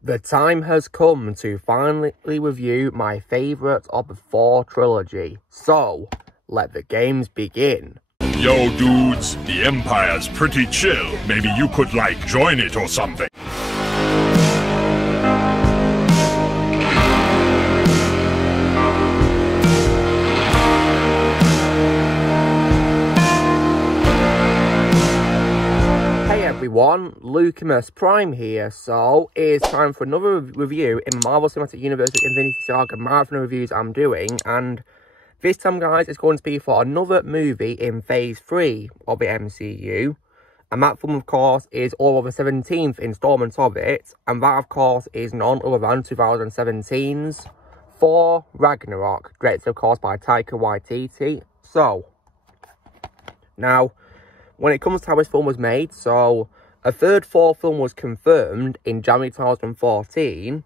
The time has come to finally review my favourites of the Thor trilogy. So, let the games begin. Yo dudes, the Empire's pretty chill. Maybe you could like join it or something. Everyone, Lucimus Prime here, so it's time for another review in Marvel Cinematic Universe Infinity Saga Marathon reviews I'm doing, and this time, guys, it's going to be for another movie in Phase 3 of the MCU, and that film, of course, is all of the 17th installment of it, and that, of course, is none other than 2017's THOR RAGNAROK, directed, of course, by Taika Waititi. So, now, when it comes to how this film was made, so a third Thor film was confirmed in January 2014,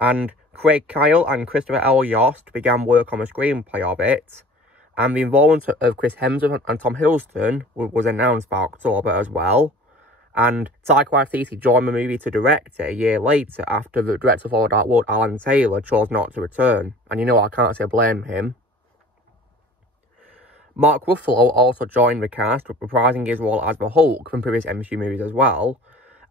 and Craig Kyle and Christopher L. Yost began work on the screenplay of it, and the involvement of Chris Hemsworth and Tom Hiddleston was announced by October as well, and Taika Waititi joined the movie to direct it a year later after the director of Thor: Dark World, Alan Taylor, chose not to return, and you know I can't say blame him. Mark Ruffalo also joined the cast, reprising his role as the Hulk from previous MCU movies as well,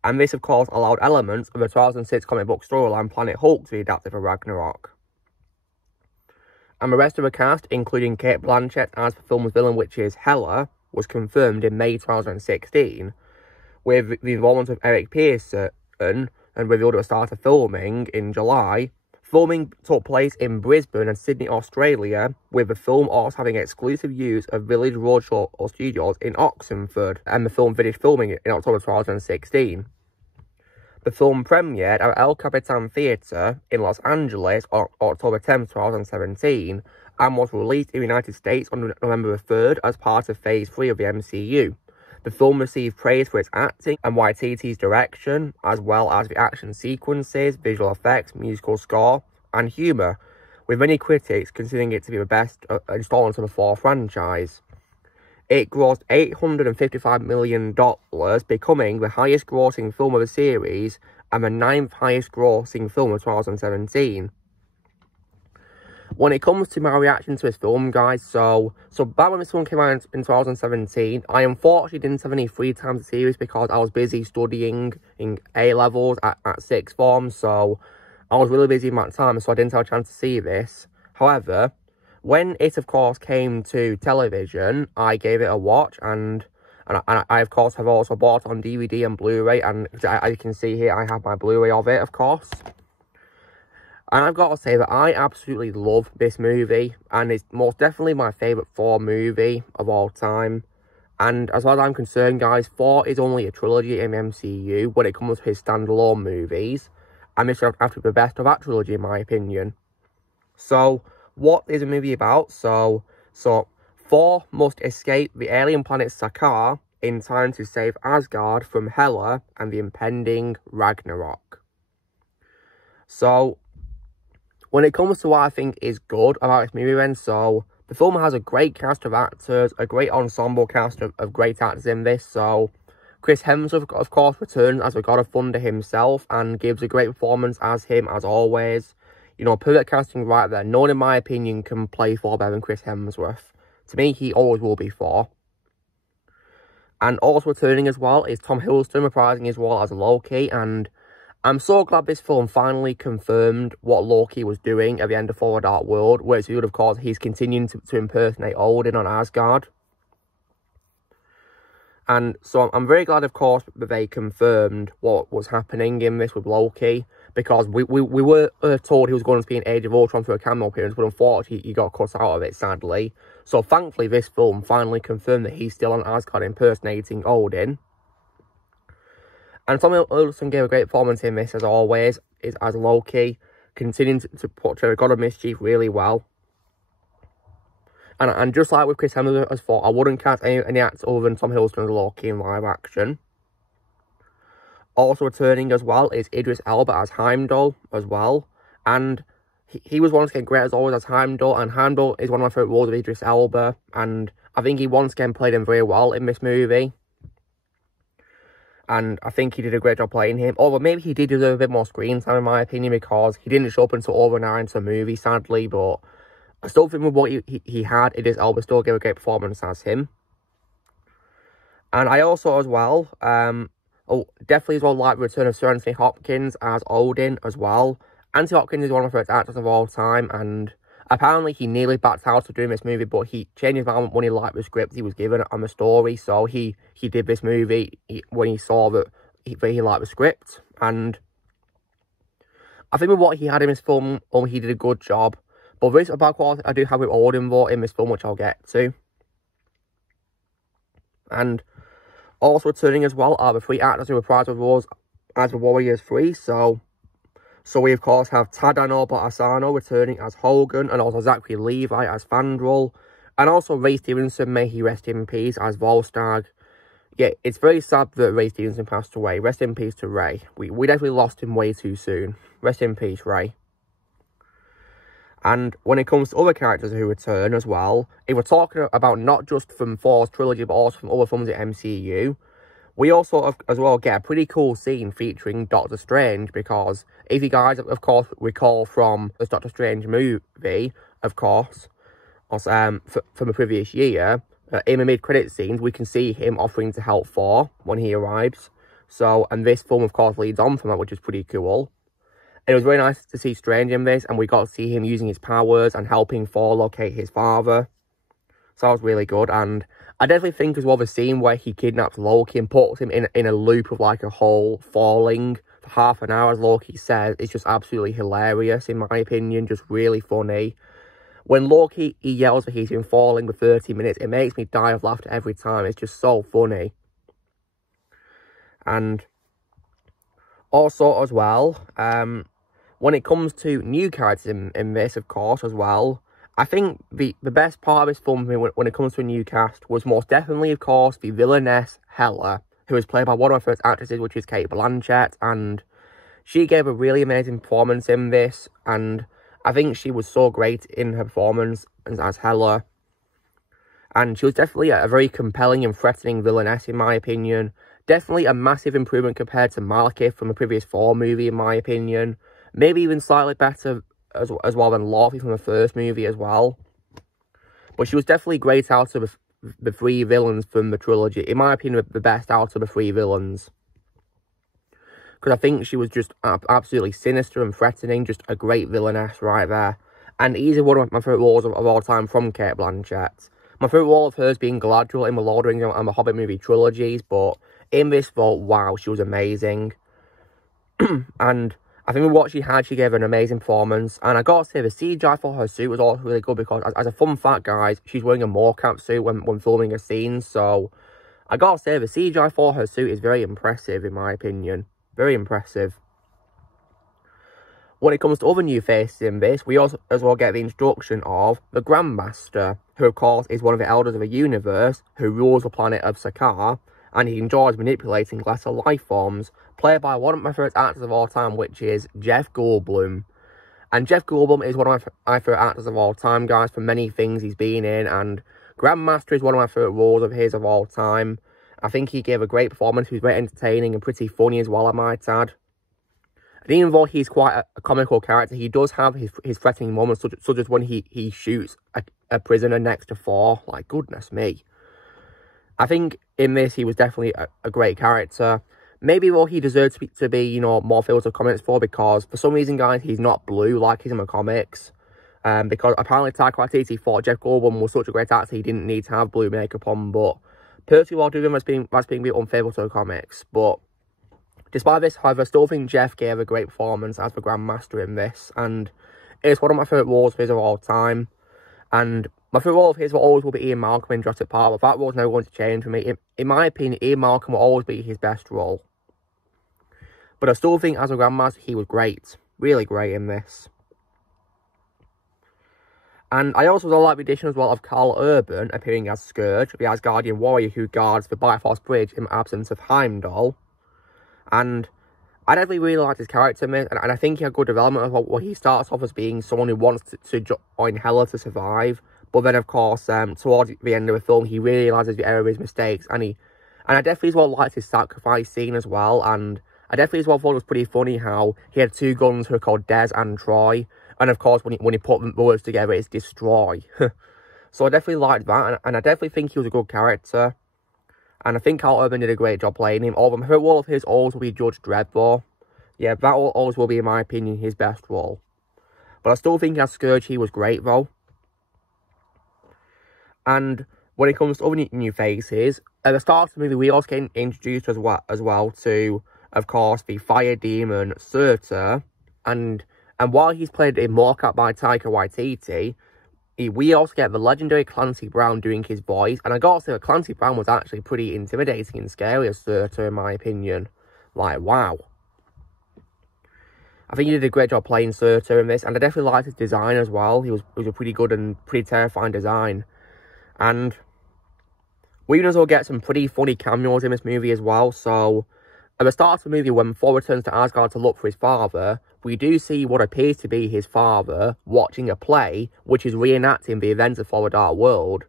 and this of course allowed elements of the 2006 comic book storyline Planet Hulk to be adapted for Ragnarok. And the rest of the cast, including Cate Blanchett as the film's villain, which is Hela, was confirmed in May 2016, with the involvement of Eric Pearson and revealed at the start of filming in July. Filming took place in Brisbane and Sydney, Australia, with the film also having exclusive use of Village Roadshow Studios in Oxenford, and the film finished filming in October 2016. The film premiered at El Capitan Theatre in Los Angeles on October 10, 2017, and was released in the United States on November 3rd as part of Phase 3 of the MCU. The film received praise for its acting and Waititi's direction, as well as the action sequences, visual effects, musical score, and humour, with many critics considering it to be the best installment of the Thor franchise. It grossed $855 million, becoming the highest grossing film of the series and the 9th highest grossing film of 2017. When it comes to my reaction to this film, guys, so back when this film came out in 2017, I unfortunately didn't have any free time to see this because I was busy studying in A-levels at sixth form, so I was really busy in that time, so I didn't have a chance to see this. However, when it, of course, came to television, I gave it a watch, and I, of course, have also bought it on DVD and Blu-ray, and as you can see here, I have my Blu-ray of it, of course. And I've got to say that I absolutely love this movie, and it's most definitely my favourite Thor movie of all time. And as far as I'm concerned, guys, Thor is only a trilogy in the MCU when it comes to his standalone movies, and this would have to be the best of that trilogy, in my opinion. So, what is the movie about? So Thor must escape the alien planet Sakaar in time to save Asgard from Hela and the impending Ragnarok. So, when it comes to what I think is good about this movie then, so the film has a great cast of actors, a great ensemble cast of great actors in this, so Chris Hemsworth, of course, returns as the God of Thunder himself and gives a great performance as him, as always. You know, perfect casting right there. No one, in my opinion, can play Thor better than Chris Hemsworth. To me, he always will be Thor. And also returning as well is Tom Hiddleston reprising his role as Loki, and I'm so glad this film finally confirmed what Loki was doing at the end of Thor: Dark World, where it's good, of course, he's continuing to impersonate Odin on Asgard. And so I'm very glad, of course, that they confirmed what was happening in this with Loki, because we were told he was going to be in Age of Ultron for a cameo appearance, but unfortunately he got cut out of it, sadly. So thankfully this film finally confirmed that he's still on Asgard impersonating Odin. And Tom Hiddleston gave a great performance in this, as always, as Loki, continuing to portray the God of Mischief really well. And just like with Chris Hemsworth as Thor, I wouldn't cast any actor other than Tom Hiddleston as Loki in live action. Also returning as well is Idris Elba as Heimdall as well. And he was once again great as always as Heimdall, and Heimdall is one of my favourite roles of Idris Elba, and I think he once again played him very well in this movie. And I think he did a great job playing him. Although maybe he did deserve a bit more screen time, in my opinion, because he didn't show up until over an hour into the movie, sadly. But I still think with what he had, Elba still gave a great performance as him. And I also, as well, definitely as well like the return of Sir Anthony Hopkins as Odin as well. Anthony Hopkins is one of my favourite actors of all time, and apparently he nearly backed out of doing this movie, but he changed his mind when he liked the script he was given and the story. So he did this movie when he saw that he liked the script. And I think with what he had in this film, he did a good job. But there is a bad quality I do have with Odin though in this film, which I'll get to. And also returning as well are the 3 actors who reprised the roles as the Warriors 3. So we, of course, have Tadano Asano returning as Hogan, and also Zachary Levi as Fandral, and also Ray Stevenson, may he rest in peace, as Volstagg. Yeah, it's very sad that Ray Stevenson passed away. Rest in peace to Ray. We definitely lost him way too soon. Rest in peace, Ray. And when it comes to other characters who return as well, if we're talking about not just from THOR's trilogy, but also from other films at MCU, we also, as well, get a pretty cool scene featuring Doctor Strange, because if you guys, of course, recall from the Doctor Strange movie, of course, from the previous year, in the mid-credit scenes, we can see him offering to help Thor when he arrives. So, and this film, of course, leads on from that, which is pretty cool. And it was very nice to see Strange in this, and we got to see him using his powers and helping Thor locate his father. So that was really good, and I definitely think as well the scene where he kidnaps Loki and puts him in a loop of like a hole falling for half an hour, as Loki says, is just absolutely hilarious in my opinion, just really funny. When Loki, he yells that he's been falling for 30 minutes, it makes me die of laughter every time. It's just so funny. And also as well, when it comes to new characters in this, of course, as well, I think the best part of this film when it comes to a new cast was most definitely, of course, the villainess Hela, who was played by one of my first actresses, which is Cate Blanchett, and she gave a really amazing performance in this, and I think she was so great in her performance as Hela, and she was definitely a very compelling and threatening villainess, in my opinion. Definitely a massive improvement compared to Malekith from the previous Thor movie, in my opinion. Maybe even slightly better as well than Loki from the first movie as well. But she was definitely great out of the 3 villains from the trilogy. In my opinion, the best out of the 3 villains. Because I think she was just absolutely sinister and threatening. Just a great villainess right there. And easily one of my favourite roles of all time from Cate Blanchett. My favourite role of hers being Galadriel in the Lord of the Rings and the Hobbit movie trilogies. But in this role, wow, she was amazing. And I think with what she had, she gave an amazing performance. And I got to say, the CGI for her suit was also really good, because as a fun fact, guys, she's wearing a mocap suit when filming a scene. So I got to say, the CGI for her suit is very impressive, in my opinion. Very impressive. When it comes to other new faces in this, we also as well get the introduction of the Grandmaster, who of course is one of the Elders of the Universe, who rules the planet of Sakaar, and he enjoys manipulating lesser life forms, played by one of my favourite actors of all time, which is Jeff Goldblum. And Jeff Goldblum is one of my favourite actors of all time, guys, for many things he's been in, and Grandmaster is one of my favourite roles of his of all time. I think he gave a great performance. He was very entertaining and pretty funny as well, I might add. And even though he's quite a comical character, he does have his threatening moments, such as when he shoots a prisoner next to Thor. Like, goodness me. I think in this, he was definitely a great character. Maybe though he deserves to be, you know, more filled with comments for, because for some reason, guys, he's not blue like he's in the comics. Because apparently Taika Waititi thought Jeff Goldblum was such a great actor, he didn't need to have blue makeup on, but personally, while doing that's being a bit unfavourable to the comics. But despite this, however, I still think Jeff gave a great performance as the Grandmaster in this, and it's one of my favourite roles of his of all time. And my favourite role of his will always be Ian Malcolm in Jurassic Park, but that role's never going to change for me. In my opinion, Ian Malcolm will always be his best role. But I still think as a Grandmaster, he was great. Really great in this. And I also like the addition as well of Karl Urban appearing as Scourge, the Asgardian warrior who guards the Bifrost Bridge in the absence of Heimdall. And I definitely really liked his character, and I think he had good development of what he starts off as being someone who wants to join Hela to survive. But then, of course, towards the end of the film, he realises the error of his mistakes, and And I definitely as well liked his sacrifice scene as well, and I definitely as well thought it was pretty funny how he had two guns who were called Des and Troy, and of course when he put the words together, it's Destroy. So I definitely liked that, and I definitely think he was a good character. And I think Carl Urban did a great job playing him. Although my favourite role of his always will be Judge Dredd, though. Yeah, that always will be, in my opinion, his best role. But I still think as Scourge, he was great, though. And when it comes to other new faces, at the start of the movie, we also get introduced as well to, of course, the fire demon Surtur. And while he's played in Mocap by Taika Waititi, we also get the legendary Clancy Brown doing his voice. And I gotta say that Clancy Brown was actually pretty intimidating and scary as Surtur, in my opinion. Like, wow. I think he did a great job playing Surtur in this, and I definitely liked his design as well. It was a pretty good and pretty terrifying design. And we also get some pretty funny cameos in this movie as well. So, at the start of the movie, when Thor returns to Asgard to look for his father, we do see what appears to be his father watching a play, which is reenacting the events of Thor: The Dark World.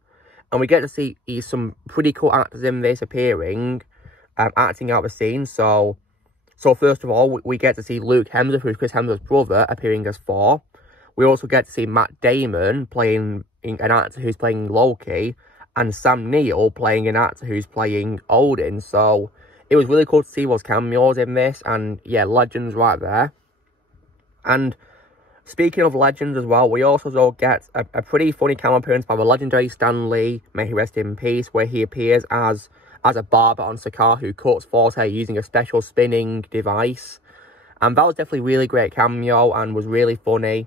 And we get to see some pretty cool actors in this appearing, acting out the scene. So first of all, we get to see Luke Hemsworth, who's Chris Hemsworth's brother, appearing as Thor. We also get to see Matt Damon playing an actor who's playing Loki, and Sam Neill playing an actor who's playing Odin. So it was really cool to see those cameos in this, and yeah, legends right there. And speaking of legends as well, we also get a pretty funny cameo appearance by the legendary Stan Lee, may he rest in peace, where he appears as a barber on Sakaar who cuts Thor's hair using a special spinning device. And that was definitely a really great cameo and was really funny.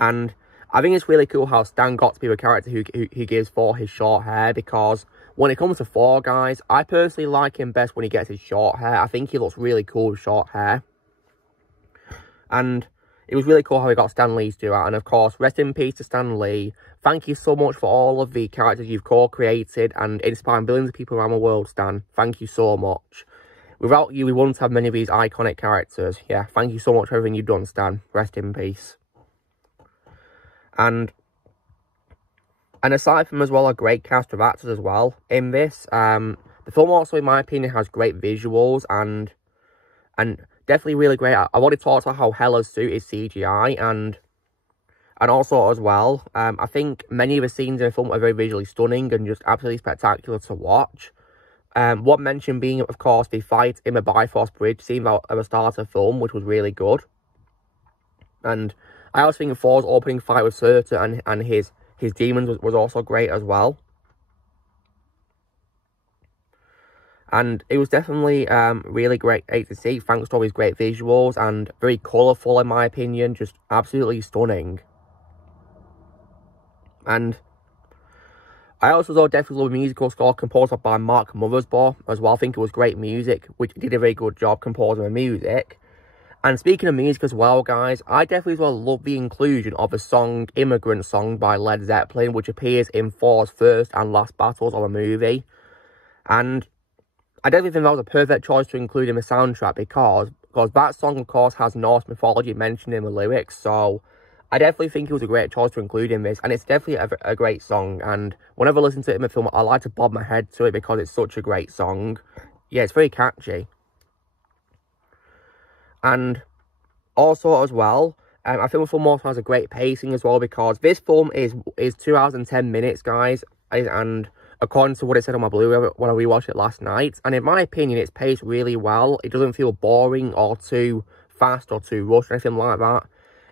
And I think it's really cool how Stan got to be the character who gives Thor his short hair, because when it comes to Thor, guys, I personally like him best when he gets his short hair. I think he looks really cool with short hair. And it was really cool how he got Stan Lee to do that. And of course, rest in peace to Stan Lee. Thank you so much for all of the characters you've co-created and inspiring billions of people around the world, Stan. Thank you so much. Without you, we wouldn't have many of these iconic characters. Yeah, thank you so much for everything you've done, Stan. Rest in peace. And aside from as well, a great cast of actors as well in this. The film also, in my opinion, has great visuals and definitely really great. I want to talk about how Hela's suit is CGI, and also as well, I think many of the scenes in the film are very visually stunning and just absolutely spectacular to watch. One mention being, of course, the fight in the Bifrost Bridge scene at the start of the film, which was really good. And I also think Thor's opening fight with Surtur and his demons was also great as well. And it was definitely really great to see, thanks to all his great visuals, and very colourful in my opinion, just absolutely stunning. And I also definitely love a musical score composed by Mark Mothersbaugh as well. I think it was great music, which did a very good job composing the music. And speaking of music as well, guys, I definitely as well love the inclusion of the song Immigrant Song by Led Zeppelin, which appears in Thor's first and last battles of the movie. And I definitely think that was a perfect choice to include in the soundtrack, because that song, of course, has Norse mythology mentioned in the lyrics. So I definitely think it was a great choice to include in this, and it's definitely a great song. And whenever I listen to it in the film, I like to bob my head to it because it's such a great song. Yeah, it's very catchy. And also as well, I think the film also has a great pacing as well, because this film is 2 hours and 10 minutes, guys, and according to what it said on my Blu-ray when I rewatched it last night, and in my opinion, it's paced really well. It doesn't feel boring or too fast or too rushed or anything like that.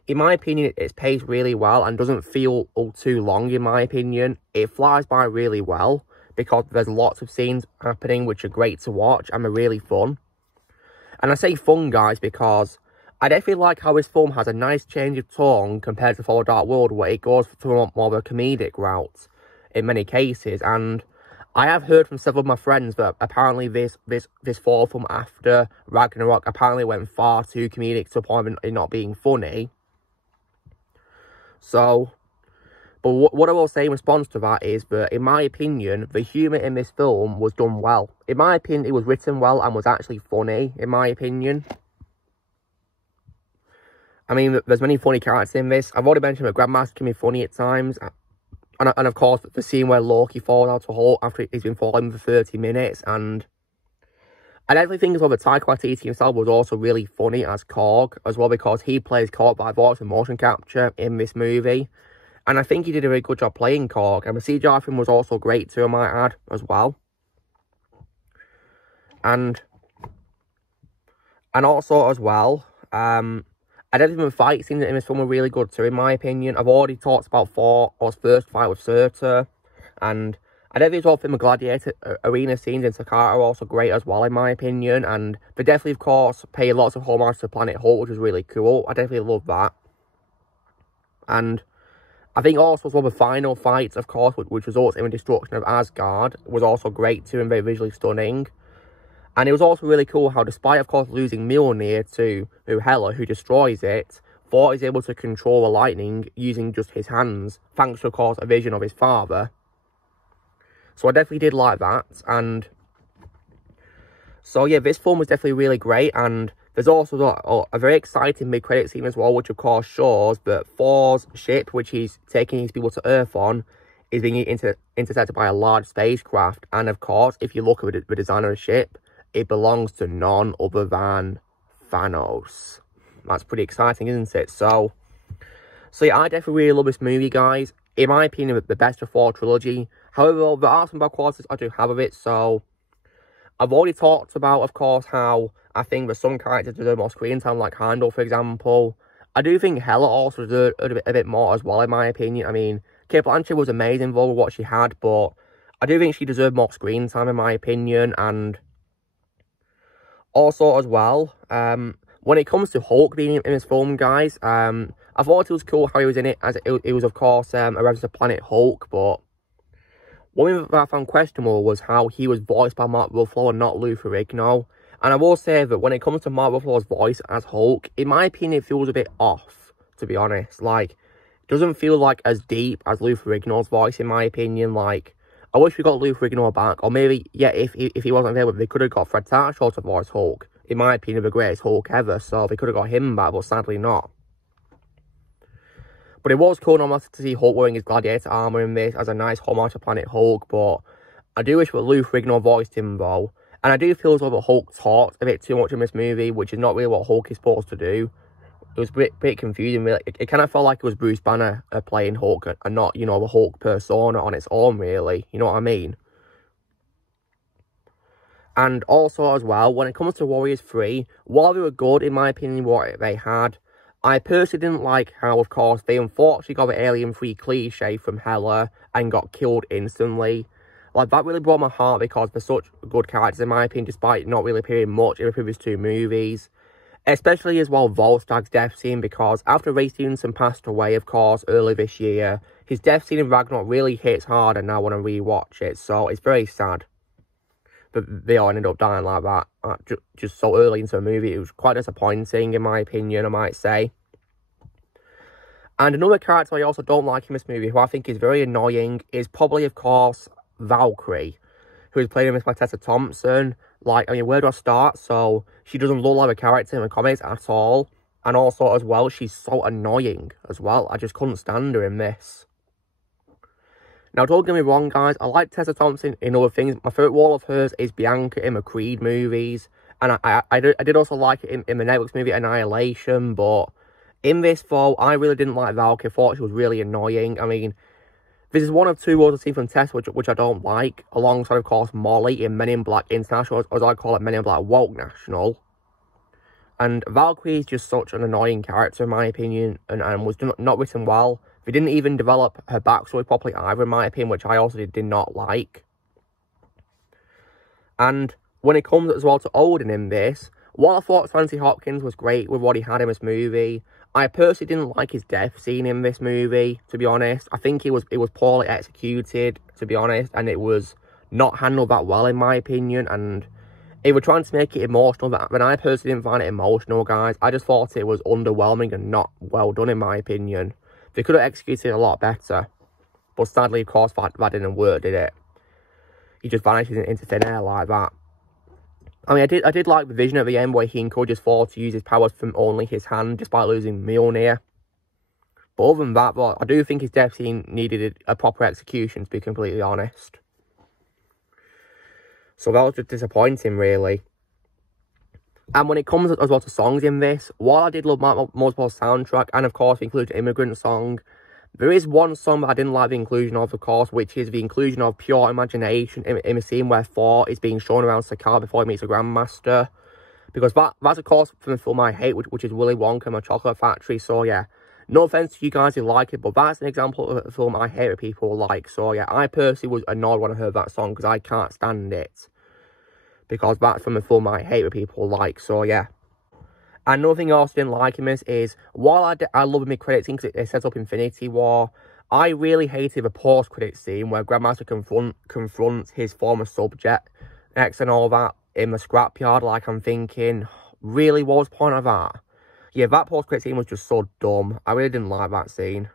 In my opinion, it's paced really well and doesn't feel too long, in my opinion. It flies by really well, because there's lots of scenes happening which are great to watch and are really fun. And I say fun, guys, because I definitely like how this film has a nice change of tone compared to Thor: Dark World, where it goes through more of a comedic route in many cases. And I have heard from several of my friends that apparently this Thor film after Ragnarok apparently went far too comedic to the point of it not being funny. So, but what I will say in response to that is that, in my opinion, the humour in this film was done well. In my opinion, it was written well and was actually funny, in my opinion. I mean, there's many funny characters in this. I've already mentioned that Grandmaster can be funny at times. And of course, the scene where Loki falls out to a hole after he's been falling for 30 minutes. And I definitely think as well that Taika Waititi himself was also really funny as Korg as well, because he plays Korg by voice and motion capture in this movie. And I think he did a very good job playing Korg. And the CGI film was also great too, I might add, as well. And also as well, I don't think the fight scenes in this film were really good too, in my opinion. I've already talked about THOR's first fight with Surtur, and I don't think the gladiator arena scenes in Takara are also great as well, in my opinion. And they definitely, of course, pay lots of homage to Planet Hulk, which is really cool. I definitely love that. And I think also as well the final fight, of course, which results in the destruction of Asgard, was also great too and very visually stunning. And it was also really cool how, despite, of course, losing Mjolnir to Hela, who destroys it, Thor is able to control the lightning using just his hands, thanks to, of course, a vision of his father. So I definitely did like that. And so, yeah, this film was definitely really great. And there's also a very exciting mid-credit scene as well, which, of course, shows that Thor's ship, which he's taking his people to Earth on, is being intercepted by a large spacecraft. And, of course, if you look at the design of the ship, it belongs to none other than Thanos. That's pretty exciting, isn't it? So yeah, I definitely really love this movie, guys. In my opinion, the best of Thor trilogy. However, there are some bad qualities I do have of it. So I've already talked about, of course, how I think that some characters deserve more screen time, like Heimdall, for example. I do think Hela also deserved a bit more as well, in my opinion. I mean, Cate Blanchett was amazing for what she had, but I do think she deserved more screen time, in my opinion. And also, as well, when it comes to Hulk being in this film, guys, I thought it was cool how he was in it, as it was, of course, a reference to Planet Hulk, but one thing that I found questionable was how he was voiced by Mark Ruffalo and not Lou Ferrigno. And I will say that when it comes to Mark Ruffalo's voice as Hulk, in my opinion, it feels a bit off, to be honest. Like, it doesn't feel, like, as deep as Lou Ferrigno's voice, in my opinion. Like, I wish we got Lou Ferrigno back, or maybe, yeah, if he wasn't available, they could have got Fred Tarshaw to voice Hulk. In my opinion, the greatest Hulk ever, so they could have got him back, but sadly not. But it was cool to see Hulk wearing his gladiator armor in this as a nice homage to Planet Hulk, but I do wish that Lou Ferrigno voiced him, though. And I do feel as though that Hulk talked a bit too much in this movie, which is not really what Hulk is supposed to do. It was a bit confusing, really. It kind of felt like it was Bruce Banner playing Hulk, and not, you know, the Hulk persona on its own, really. You know what I mean? And also, as well, when it comes to Warriors 3, while they were good, in my opinion, what they had, I personally didn't like how, of course, they unfortunately got the Alien 3 cliche from Hela and got killed instantly. Like, that really broke my heart because they're such good characters, in my opinion, despite not really appearing much in the previous two movies. Especially, as well, Volstag's death scene, because after Ray Stevenson passed away, of course, early this year, his death scene in Ragnarok really hits harder now when I rewatch it, so it's very sad. But they all ended up dying like that, just so early into the movie. It was quite disappointing, in my opinion, I might say. And another character I also don't like in this movie, who I think is very annoying, is probably, of course, Valkyrie, who is played in this by Tessa Thompson. Like, I mean, where do I start? So, she doesn't look like a character in the comics at all. And also, as well, she's so annoying as well. I just couldn't stand her in this. Now, don't get me wrong, guys. I like Tessa Thompson in other things. My favourite role of hers is Bianca in the Creed movies. And I did also like it in the Netflix movie Annihilation. But in this, though, I really didn't like Valkyrie. I thought she was really annoying. I mean, this is one of two roles I've seen from Tessa which I don't like. Alongside, of course, Molly in Men in Black International, as I call it, Men in Black Woke National. And Valkyrie is just such an annoying character, in my opinion, and was not written well. They didn't even develop her backstory properly either, in my opinion, which I also did not like. And when it comes as well to Odin in this, while I thought Anthony Hopkins was great with what he had in this movie, I personally didn't like his death scene in this movie, to be honest. I think it was poorly executed, to be honest, and it was not handled that well, in my opinion, and they were trying to make it emotional, but I personally didn't find it emotional, guys. I just thought it was underwhelming and not well done, in my opinion. They could have executed it a lot better. But sadly, of course, that didn't work, did it? He just vanishes into thin air like that. I mean, I did like the vision at the end where he encourages Thor to use his powers from only his hand, despite losing Mjolnir. But other than that, I do think his death scene needed a proper execution, to be completely honest. So that was just disappointing, really. And when it comes as well to songs in this, while I did love Motorsport soundtrack, and of course included Immigrant Song, there is one song that I didn't like the inclusion of course, which is the inclusion of Pure Imagination in a scene where Thor is being shown around Sakar before he meets the Grandmaster. Because that's of course from the film I hate, which is Willy Wonka and the Chocolate Factory. So yeah, no offense to you guys who like it, but that's an example of a film I hate that people like. So yeah, I personally was annoyed when I heard that song because I can't stand it. Because that's from the film I hate that people like. So yeah. And another thing I also didn't like in this is, while I love the mid-credit scene because it sets up Infinity War, I really hated the post-credit scene where Grandmaster confronts his former subject, X and all that, in the scrapyard. Like, I'm thinking, really, what was the point of that? Yeah, that post-credit scene was just so dumb. I really didn't like that scene.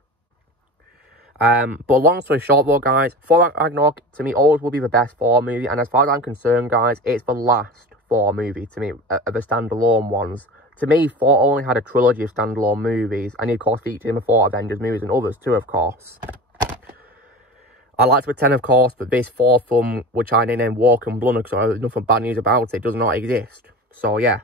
But long story short though, guys, Thor Ragnarok, to me, always will be the best Thor movie. And as far as I'm concerned, guys, it's the last Thor movie, to me, of the standalone ones. To me, Thor only had a trilogy of standalone movies, and he, of course, featured in the Thor Avengers movies and others too, of course. I like to pretend, of course, that this fourth film, which I named Walk and Blood, because there's nothing bad news about it, does not exist. So, yeah.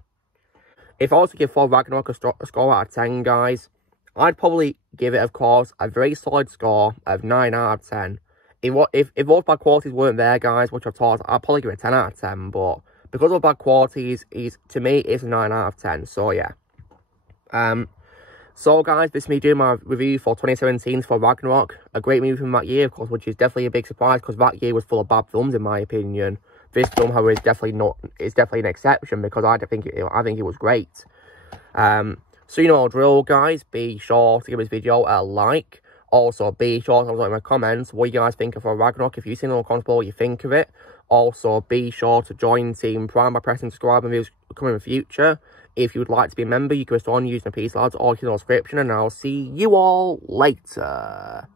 If I was to give Thor Ragnarok a score out of 10, guys, I'd probably give it, of course, a very solid score of 9 out of 10. If those bad qualities weren't there, guys, which I've taught, I'd probably give it a 10 out of 10, but because of bad qualities, to me, it's a 9 out of 10, so yeah. So guys, this is me doing my review for 2017 for Ragnarok, a great movie from that year, of course, which is definitely a big surprise, because that year was full of bad films, in my opinion. This film, however, is definitely an exception, because I think it was great. So you know our drill, guys, be sure to give this video a like. Also, be sure to let me know in my comments what you guys think of Ragnarok. If you've seen it on comments below, what you think of it. Also, be sure to join Team Prime by pressing subscribe and videos coming in the future. If you would like to be a member, you can restore on using a piece lads or in the description, and I'll see you all later.